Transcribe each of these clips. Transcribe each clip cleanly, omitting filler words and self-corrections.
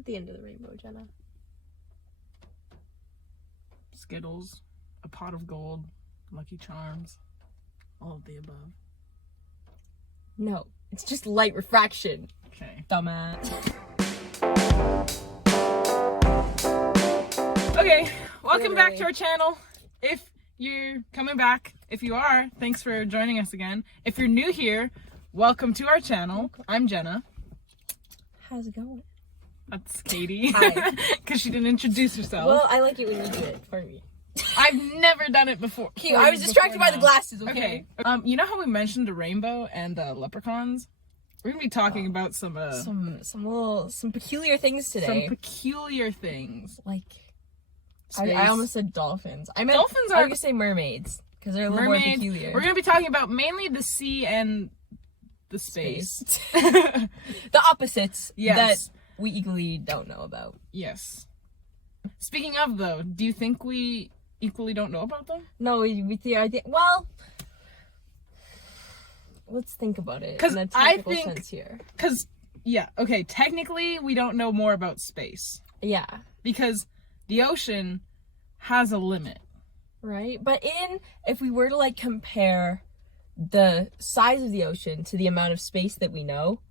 at the end of the rainbow, Jenna? Skittles, a pot of gold, Lucky Charms, all of the above. No, it's just light refraction. Okay. Dumbass. Okay, welcome back to our channel. If you're coming back, if you are, thanks for joining us again. If you're new here, welcome to our channel. I'm Jenna. How's it going? That's Katie. Hi. Because she didn't introduce herself. Well, I like it when you do it for me. I've never done it before. Cute. I was distracted by the glasses, okay? You know how we mentioned the rainbow and the leprechauns? We're gonna be talking about some peculiar things today. Some peculiar things. Like, I almost said dolphins. I meant dolphins. I was gonna say mermaids because they're a little more peculiar. We're gonna be talking about mainly the sea and the space. The opposites. Yes. That we equally don't know about. Yes. Speaking of, though, do you think we equally don't know about them? No, we think. Well, let's think about it. Because I think sense here. Because okay. Technically, we don't know more about space. Yeah. Because the ocean has a limit. Right. But if we were to like compare the size of the ocean to the amount of space that we know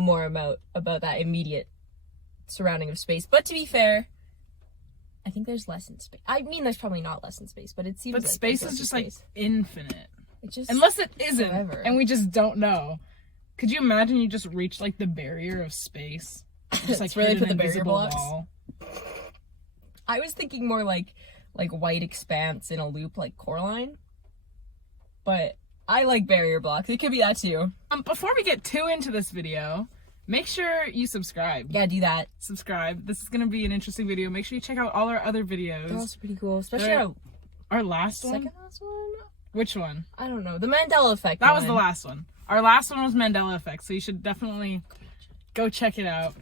more about that immediate surrounding of space. But to be fair, I think there's less in space. I mean, there's probably not less in space, but it seems like space is just like infinite. It just unless it isn't, forever. And we just don't know. Could you imagine you just reach like the barrier of space? Just like really hit put an the barrier invisible blocks. wall. I was thinking more like white expanse in a loop, like Coraline. But I like barrier blocks. It could be that too. Before we get too into this video, make sure you subscribe. Yeah, do that. Subscribe. This is going to be an interesting video. Make sure you check out all our other videos. They're also pretty cool. Especially our last one. Second last one? Which one? I don't know. The Mandela Effect That was the last one. Our last one was Mandela Effect, so you should definitely go check it out.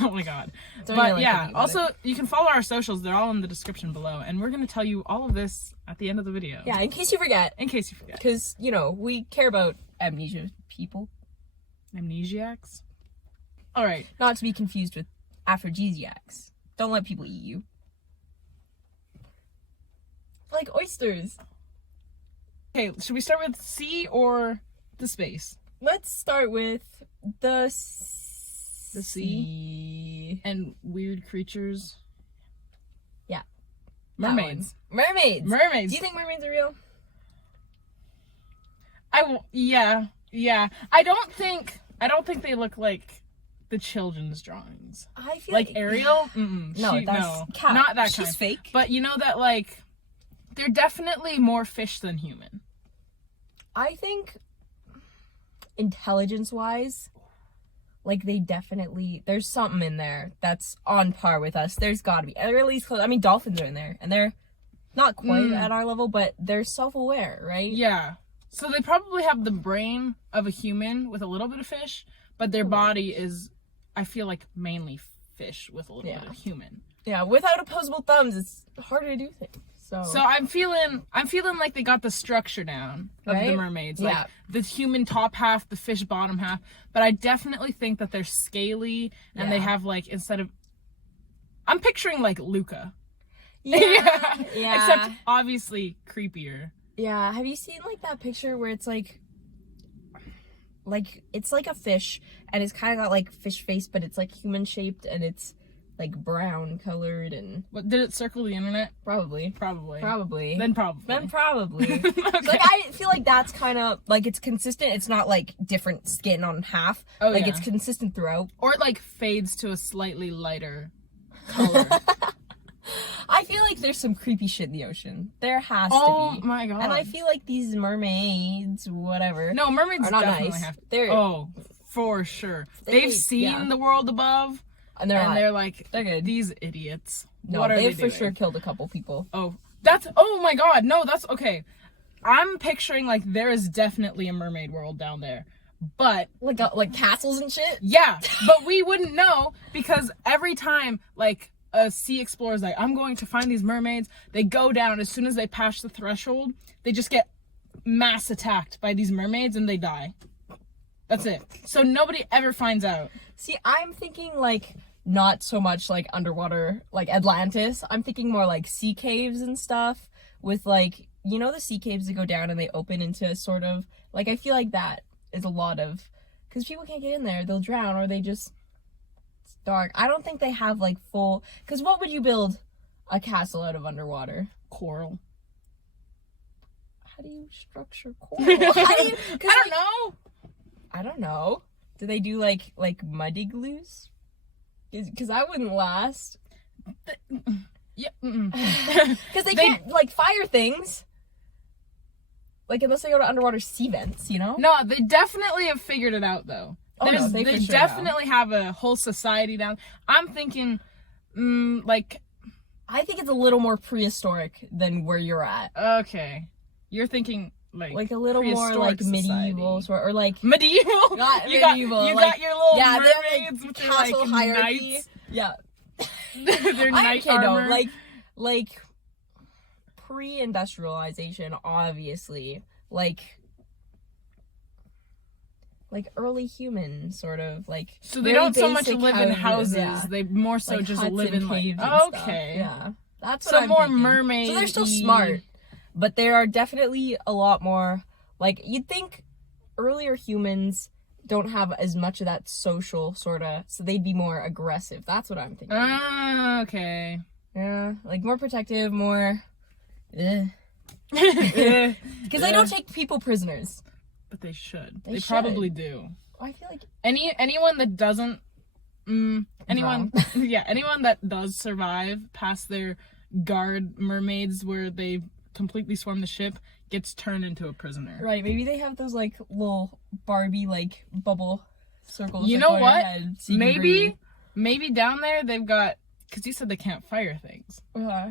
Oh my god. But yeah, also you can follow our socials. They're all in the description below, and we're going to tell you all of this at the end of the video. Yeah, in case you forget. Because, we care about amnesia people. Amnesiacs? Alright. Not to be confused with aphrodisiacs. Don't let people eat you. Like oysters. Okay, should we start with sea or the space? Let's start with the sea. And weird creatures. Yeah. Mermaids. Mermaids. Mermaids. Do you think mermaids are real? Yeah. I don't think they look like the children's drawings. I feel like Ariel. No, Cat. Not that She's kind. fake. But you know that they're definitely more fish than human. I think intelligence-wise, there's something in there that's on par with us. There's gotta be. Or at least close. I mean, dolphins are in there, and they're not quite at our level, but they're self-aware, right? Yeah. So they probably have the brain of a human with a little bit of fish, but their body is, I feel like, mainly fish with a little bit of human. Yeah, without opposable thumbs, it's harder to do things. So I'm feeling like they got the structure down of the mermaids. Like the human top half, the fish bottom half. But I definitely think that they're scaly and they have I'm picturing Luca. Yeah. Except obviously creepier. Yeah. Have you seen that picture where it's it's like a fish and it's kind of got fish face, but it's human shaped and it's brown colored and... What, did it circle the internet? Probably. Then probably. Okay. I feel like that's kind of it's consistent. It's not different skin on half. It's consistent throughout. Or it fades to a slightly lighter color. I feel like there's some creepy shit in the ocean. There has to be. Oh my god. And I feel like these mermaids, whatever. No, mermaids are not definitely nice. have to. For sure. They've seen the world above. And they're like, they're good. These idiots. No, what are they for sure killed a couple people. Oh my god. No, that's okay. I'm picturing there is definitely a mermaid world down there. But like castles and shit? Yeah. But we wouldn't know because every time a sea explorer's I'm going to find these mermaids, they go down. As soon as they pass the threshold, they just get mass attacked by these mermaids and they die. That's it. So nobody ever finds out. See, I'm thinking, like, not so much, like, underwater, like, Atlantis. I'm thinking more, like, sea caves and stuff with, like, you know the sea caves that go down and they open into sort of, like, I feel like that is a lot of, because people can't get in there. They'll drown or they just, it's dark. I don't think they have, like, full, because what would you build a castle out of underwater? Coral. How do you structure coral? How do you, I don't know. I don't know. Do they do, like mud igloos? Because that wouldn't last. Yeah. Because they can't, like, fire things. Like, unless they go to underwater sea vents, you know? No, they definitely have figured it out, though. Oh, no, they for sure definitely have a whole society down. I'm thinking, like... I think it's a little more prehistoric than where you're at. Okay. You're thinking, like a little more, like, medieval, sort, or, like... Medieval? Not you medieval. You like, got your little yeah, mermaids like, with castle their, like, hierarchy. knights. Yeah. Their knight armor. No, like pre-industrialization, obviously, like early human sort of, like, so they don't so much live in houses. Yeah. They more so like just live in, like, okay, yeah, that's what so I'm more thinking. mermaid. So they're still smart, but they are definitely a lot more, like, you'd think earlier humans don't have as much of that social sort of, so they'd be more aggressive. That's what I'm thinking. Okay. Yeah, like more protective, more because they don't take people prisoners. But they should. They probably do. I feel like anyone that doesn't anyone that does survive past their guard mermaids where they completely swarm the ship gets turned into a prisoner. Right, maybe they have those, like, little Barbie, like, bubble circles. You know what? So maybe down there they've got, because you said they can't fire things.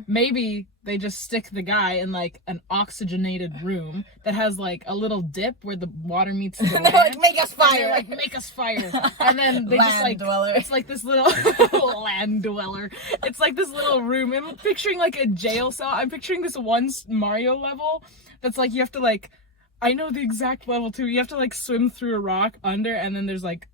Maybe they just stick the guy in, like, an oxygenated room that has, like, a little dip where the water meets the land. Like, make us fire! Like, make us fire. And then they land just, like, dweller. It's like this little land dweller. It's like this little room. I'm picturing, like, a jail cell. I'm picturing this one Mario level that's, like, you have to, like, I know the exact level, too. You have to, like, swim through a rock under, and then there's, like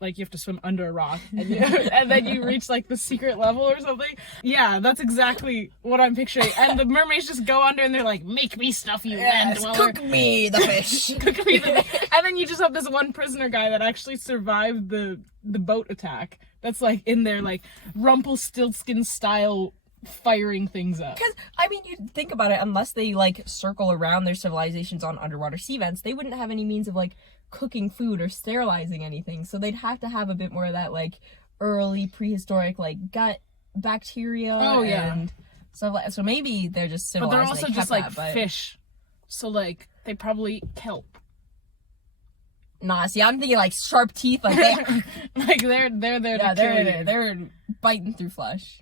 you have to swim under a rock, and, and then you reach, like, the secret level or something. Yeah, that's exactly what I'm picturing. And the mermaids just go under, and they're like, make me stuff, you land dweller. Cook me the fish. Cook me the fish. And then you just have this one prisoner guy that actually survived the boat attack. That's, like, in there, like, Rumpelstiltskin style firing things up. Because, I mean, you think about it, unless they, like, circle around their civilizations on underwater sea vents, they wouldn't have any means of, like, cooking food or sterilizing anything, so they'd have to have a bit more of that, like, early prehistoric, like, gut bacteria and stuff like that. So maybe they're just civilized. But they're also just, like, that, fish, so, like, they probably eat kelp. Nah, see, I'm thinking, like, sharp teeth, like, they like, they're there to kill you. They're biting through flesh.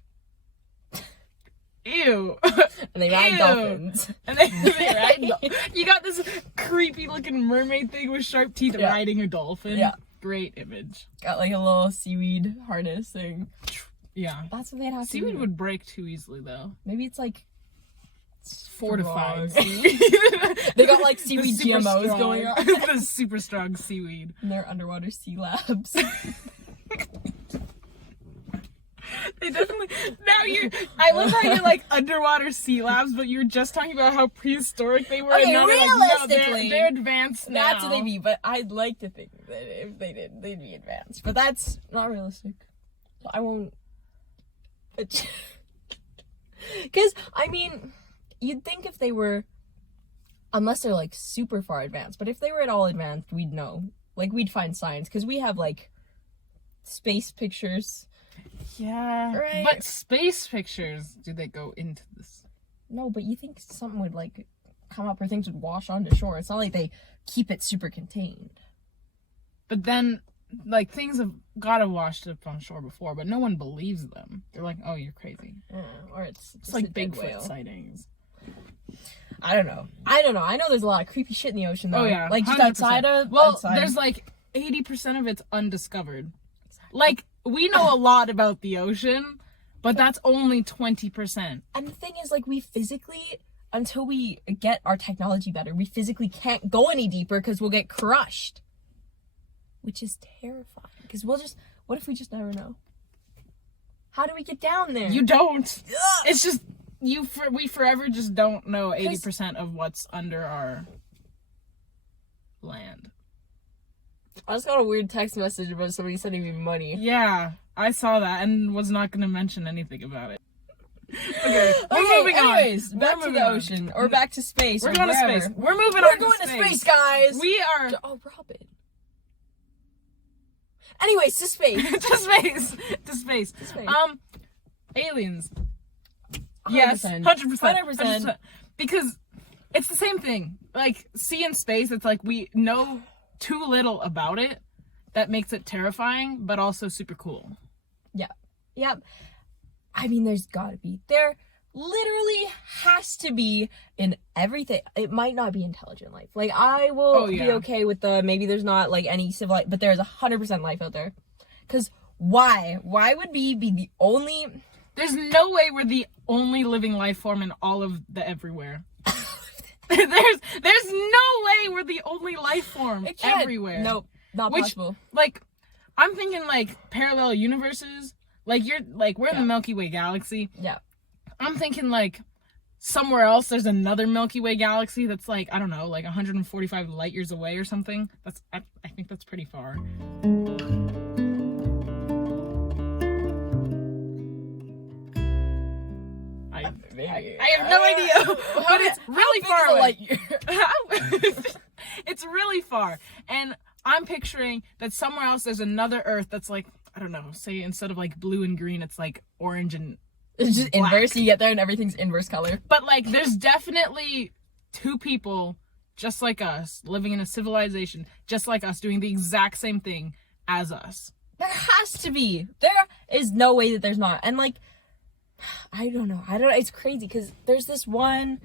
Ew. And they ride dolphins. And they ride dolphins. You got this creepy looking mermaid thing with sharp teeth riding a dolphin. Yeah. Great image. Got, like, a little seaweed harness thing. Yeah. That's what they'd have seaweed to do. would break too easily, though. Maybe it's, like, fortified seaweed. They got, like, seaweed GMOs going on. The super strong seaweed. In their underwater sea labs. They definitely. I love how you're like underwater sea labs, but you were just talking about how prehistoric they were. Okay, and now realistically, they're advanced now. That's what they be, but I'd like to think that if they did, they'd be advanced. But that's not realistic. I won't. Because, I mean, you'd think if they were, unless they're, like, super far advanced, but if they were at all advanced, we'd know. Like, we'd find signs, because we have, like, space pictures. Yeah, right. But space pictures, do they go into this? No, but you think something would, like, come up or things would wash onto shore. It's not like they keep it super contained. But then, like, things have gotta washed up on shore before, but no one believes them. They're like, oh, you're crazy. Or it's like Bigfoot sightings. I don't know. I know there's a lot of creepy shit in the ocean, though. Oh, yeah. Like, just 100%. outside of... There's, like, 80% of it's undiscovered. Exactly. Like, we know a lot about the ocean, but that's only 20%. And the thing is, like, we physically, until we get our technology better, we physically can't go any deeper because we'll get crushed. which is terrifying. Because what if we just never know? How do we get down there? You don't. Ugh. It's just, we forever just don't know 80% of what's under our land. I just got a weird text message about somebody sending me money. Yeah, I saw that and was not going to mention anything about it. Okay, we're moving anyways, on. Back to the ocean, or back to space. We're going to space. We're moving on. We're going to space, guys. We are. Oh, Robin. Anyways, to space. To space. To space. To space. Aliens. 100%. Yes, 100%. 100%. Because it's the same thing. Like, sea and space, it's like we know too little about it that makes it terrifying, but also super cool. Yeah. Yep. I mean, there's gotta be. There literally has to be in everything. It might not be intelligent life. Like, I will be okay with maybe there's not, like, any civilized, but there's 100% life out there. Because why? Why would we be the only... There's no way we're the only living life form in all of the everywhere. There's no way we're the only life form everywhere. Nope, not possible. Like, I'm thinking, like, parallel universes. Like, we're in the Milky Way galaxy. Yeah. I'm thinking, like, somewhere else there's another Milky Way galaxy that's, like, I don't know, like 145 light years away or something. I think that's pretty far. I have no idea, but it's really far away. It's really far. And I'm picturing that somewhere else there's another Earth that's like, I don't know, say instead of like blue and green, it's like orange and it's just black. Inverse. You get there and everything's inverse color. But like, there's definitely two people just like us, living in a civilization just like us, doing the exact same thing as us. There has to be. There is no way that there's not. And like, I don't know. It's crazy because there's this one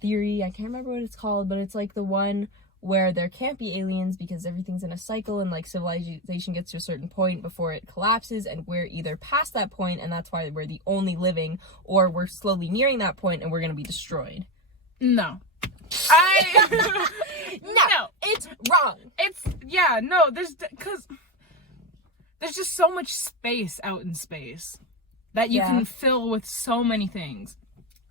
theory. I can't remember what it's called, but it's like the one where there can't be aliens because everything's in a cycle and like civilization gets to a certain point before it collapses, and we're either past that point and that's why we're the only living, or we're slowly nearing that point and we're gonna be destroyed. No. No, it's wrong. Because there's just so much space out in space that you can fill with so many things.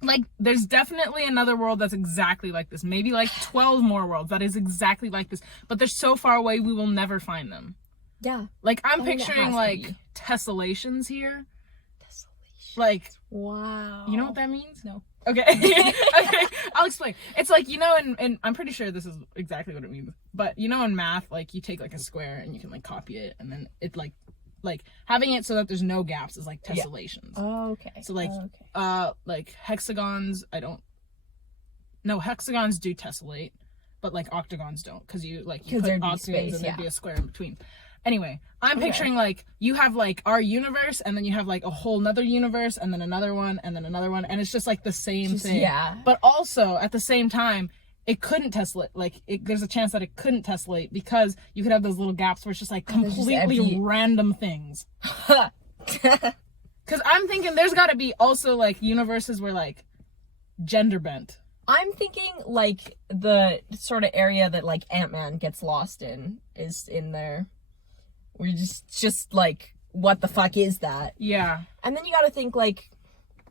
Like, there's definitely another world that's exactly like this. Maybe like 12 more worlds that is exactly like this. But they're so far away, we will never find them. Yeah. Like, I'm picturing, like, tessellations here. Tessellations. Like, wow. You know what that means? No. Okay. Okay, I'll explain. It's like, you know, and I'm pretty sure this is exactly what it means. But, you know, in math, like, you take, like, a square and you can, like, copy it. And then it, like having it so that there's no gaps is like tessellations. Oh, okay. So like hexagons, hexagons do tessellate, but like octagons don't, because you put octagons and there'd be a square in between. Anyway, I'm picturing like you have like our universe, and then you have like a whole nother universe, and then another one, and then another one, and it's just like the same thing. Yeah. But also at the same time, it couldn't tessellate. Like, there's a chance that it couldn't tessellate because you could have those little gaps where it's just like completely random things. Because I'm thinking there's got to be also like universes where like gender bent. I'm thinking like the sort of area that like Ant-Man gets lost in is in there. We're just like, what the fuck is that? Yeah. And then you got to think like,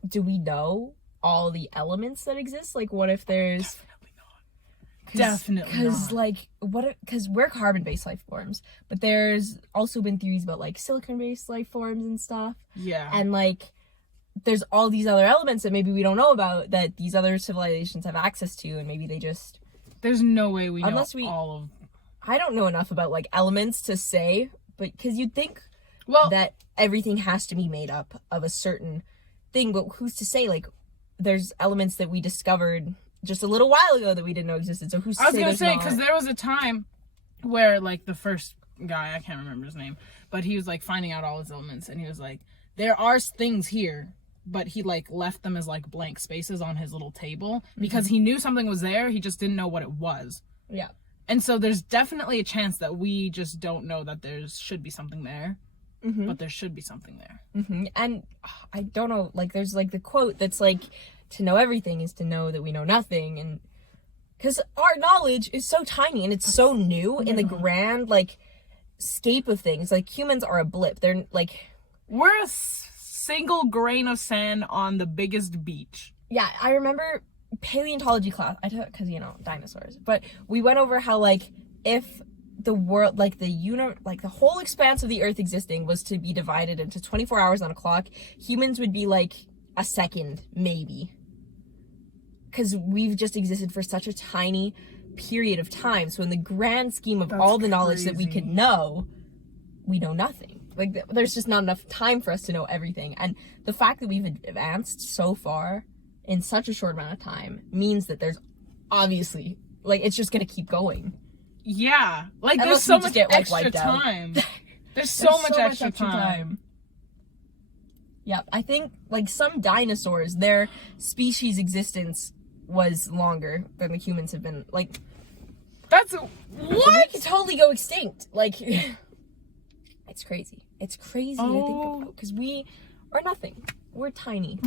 do we know all the elements that exist? Like, what if there's... Definitely because like because we're carbon-based life forms, but there's also been theories about like silicon-based life forms and stuff. Yeah. And like there's all these other elements that maybe we don't know about that these other civilizations have access to, and maybe they just... There's no way we know all of... I don't know enough about like elements to say, but because you'd think that everything has to be made up of a certain thing, but who's to say? Like, there's elements that we discovered just a little while ago that we didn't know existed. So who's to say? I was gonna say, because there was a time where like the first guy, I can't remember his name, but he was like finding out all his elements, and he was like, there are things here, but he like left them as like blank spaces on his little table because he knew something was there, he just didn't know what it was. Yeah. And so there's definitely a chance that we just don't know that there should be something there, but there should be something there. And I don't know, like there's like the quote that's like, to know everything is to know that we know nothing. And because our knowledge is so tiny and it's so new in the grand, like scape of things. Like, humans are a blip. They're like... We're a single grain of sand on the biggest beach. Yeah, I remember paleontology class. I took, because, you know, dinosaurs. But we went over how, like, if the world, like, the whole expanse of the Earth existing was to be divided into 24 hours on a clock, humans would be, like, a second, maybe. Because we've just existed for such a tiny period of time. So in the grand scheme of all the knowledge that we could know, we know nothing. Like, there's just not enough time for us to know everything. And the fact that we've advanced so far in such a short amount of time means that there's obviously, like, it's just gonna keep going. Yeah. Like, there's so much extra time. There's so much extra time. Yeah, I think, like, some dinosaurs, their species existence was longer than the humans have been. Like, that's... What? What? We could totally go extinct. Like... It's crazy. It's crazy to think about, because we are nothing. We're tiny.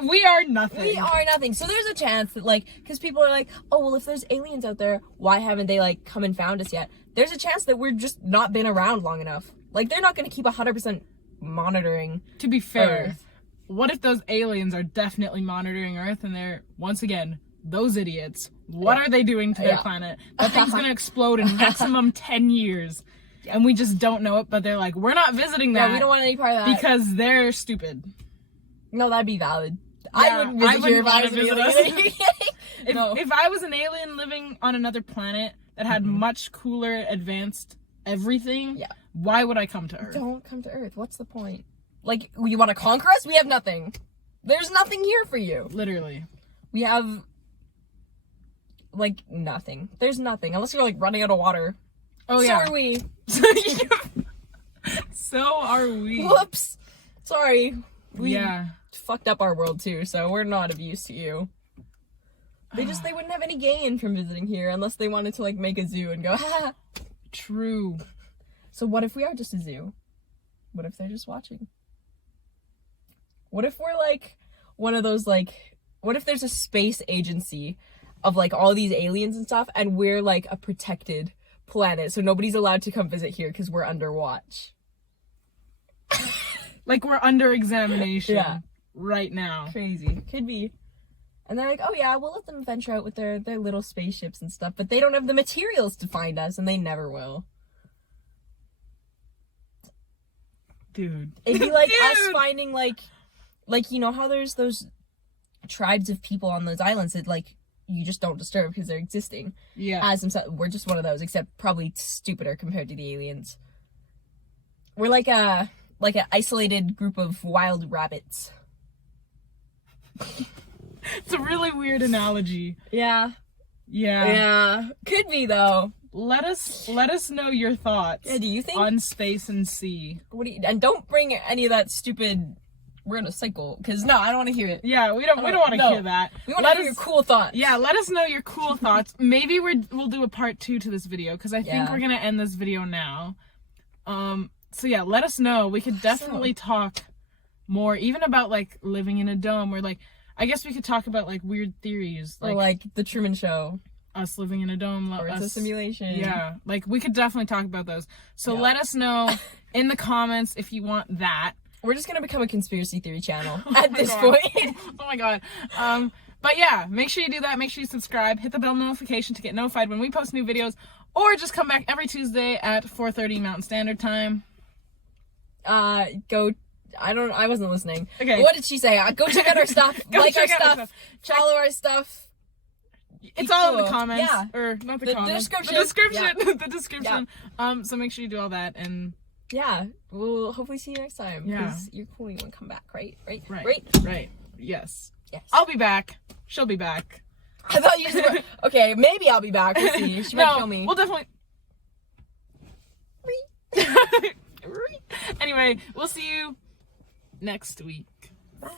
we are nothing. We are nothing. So there's a chance that, like, because people are like, oh, well, if there's aliens out there, why haven't they, like, come and found us yet? There's a chance that we're just not been around long enough. Like, they're not going to keep 100% monitoring. To be fair, Earth. What if those aliens are definitely monitoring Earth and they're, once again, those idiots? What are they doing to their planet? That thing's going to explode in maximum 10 years. And we just don't know it, but they're like, we're not visiting that. Yeah, we don't want any part of that. Because they're stupid. No, that'd be valid. Yeah, I wouldn't visit here if I was an alien. If I was an alien living on another planet that had much cooler, advanced everything, why would I come to Earth? Don't come to Earth. What's the point? Like, you want to conquer us? We have nothing. There's nothing here for you. Literally. We have, like, nothing. There's nothing. Unless you're, like, running out of water. Oh, yeah. So are we. So are we. Whoops. Sorry. We Yeah. fucked up our world too, so we're not of use to you. They wouldn't have any gain from visiting here unless they wanted to, like, make a zoo and go, ha. True. So what if we are just a zoo? What if they're just watching? What if we're, like, one of those, like, what if there's a space agency of, like, all these aliens and stuff, and we're, like, a protected planet, so nobody's allowed to come visit here because we're under watch. Like, we're under examination right now. Crazy. Could be. And they're like, oh yeah, we'll let them venture out with their little spaceships and stuff, but they don't have the materials to find us, and they never will. Dude. It'd be like us finding, like, you know how there's those tribes of people on those islands that, like, you just don't disturb because they're existing. Yeah. As themselves. We're just one of those, except probably stupider compared to the aliens. We're like an isolated group of wild rabbits. It's a really weird analogy. Yeah. Yeah. Yeah. Could be, though. Let us know your thoughts. Yeah, do you think on space and sea? And don't bring any of that stupid we're in a cycle, because no, I don't want to hear it. Yeah, we don't want to hear that. We want to hear your cool thoughts. Yeah, let us know your cool thoughts. Maybe we'll do a part 2 to this video, because I think we're gonna end this video now. So yeah, let us know. We could definitely talk more, even about, like, living in a dome, or, like, I guess we could talk about, like, weird theories, or like the Truman Show, us living in a dome, or it's a simulation. Yeah, like, we could definitely talk about those. So let us know in the comments if you want that. We're just gonna become a conspiracy theory channel at this point. Oh my god. But yeah, make sure you do that. Make sure you subscribe. Hit the bell notification to get notified when we post new videos, or just come back every Tuesday at 4:30 Mountain Standard Time. I wasn't listening. Okay. What did she say? Go check out our stuff. Like our stuff. Follow our stuff. It's all in the comments. Yeah. Or not the comments. Description. The description. Yeah. The description. Yeah. So make sure you do all that, and yeah, we'll hopefully see you next time. Yeah. Because you're cool, you want to come back, right? Right. Yes. Yes. I'll be back. She'll be back. I thought you just were, okay, maybe I'll be back. We'll see. She might kill me. We'll definitely. Anyway, we'll see you next week. Bye.